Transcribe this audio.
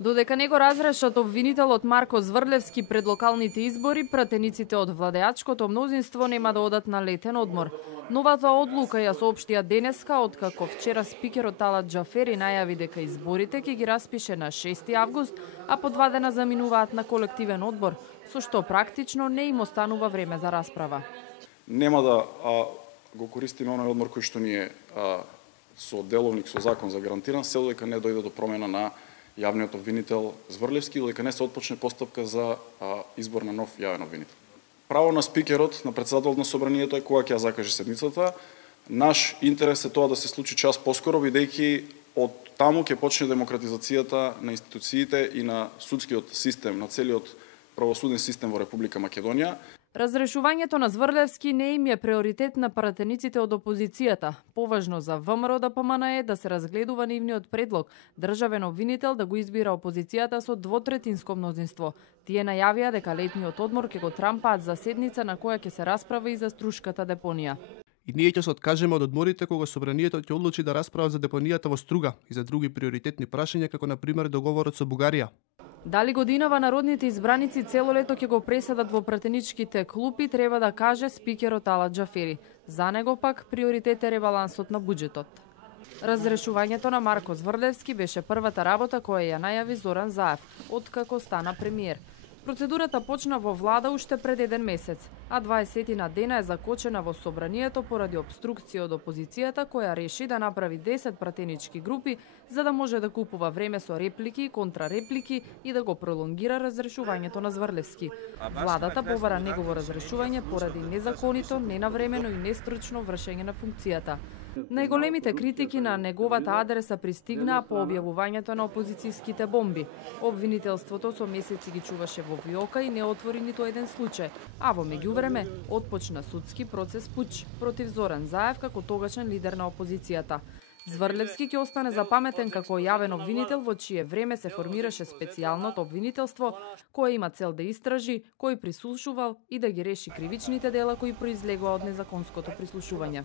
Додека не го разрешат обвинителот Марко Зврлевски пред локалните избори, пратениците од владеачкото мнозинство нема да одат на летен одмор. Новата одлука ја соопштија денеска, откако вчера спикерот Талат Џафери најави дека изборите ќе ги распише на 6 август, а по 2 дена заминуваат на колективен одбор, со што практично не им останува време за расправа. Нема да го користиме оној одмор кој што ни е со деловник, со закон за гарантиран, се додека не дојде до промена на јавниот обвинител Зврлевски, додека не се отпочне постапка за избор на нов јавен обвинител. Право на спикерот, на председателот на собранието е кога ќе ја закаже седмицата. Наш интерес е тоа да се случи час поскоро, бидејќи од таму ќе почне демократизацијата на институциите и на судскиот систем, на целиот правосуден систем во Република Македонија. Разрешувањето на Зврлевски не им е приоритет на пратениците од опозицијата. Поважно за ВМРО ДПМН е да се разгледува нивниот предлог, државен обвинител да го избира опозицијата со двотретинско мнозинство. Тие најавија дека летниот одмор ќе го трампаат за седница на која ќе се расправа и за Струшката депонија. И ние ќе се откажеме од одморите кога собранието ќе одлучи да расправа за депонијата во Струга и за други приоритетни прашања, како на пример договорот со Бугарија. Дали годинава народните избраници цело лето ќе го преседат во пратеничките клупи, треба да каже спикерот Талат Џафери. За него пак приоритет е ребалансот на буџетот. Разрешувањето на Марко Зврлевски беше првата работа која ја најави Зоран Заев, откако стана премиер. Процедурата почна во влада уште пред 1 месец, а 20 дена е закочена во собранието поради обструкција од опозицијата која реши да направи 10 пратенички групи за да може да купува време со реплики и контрареплики и да го пролонгира разрешувањето на Зврлевски. Владата побара негово разрешување поради незаконито, ненавремено и нестручно вршење на функцијата. Најголемите критики на неговата адреса пристигнаа по објавувањето на опозицијските бомби. Обвинителството со месеци ги чуваше во виока и не отвори ниту еден случај, а во меѓувреме отпочна судски процес пуч против Зоран Заев како тогашен лидер на опозицијата. Зврлевски ќе остане запаметен како јавен обвинител во чие време се формираше специјалното обвинителство, кое има цел да истражи кој прислушувал и да ги реши кривичните дела кои произлегува од незаконското прислушување.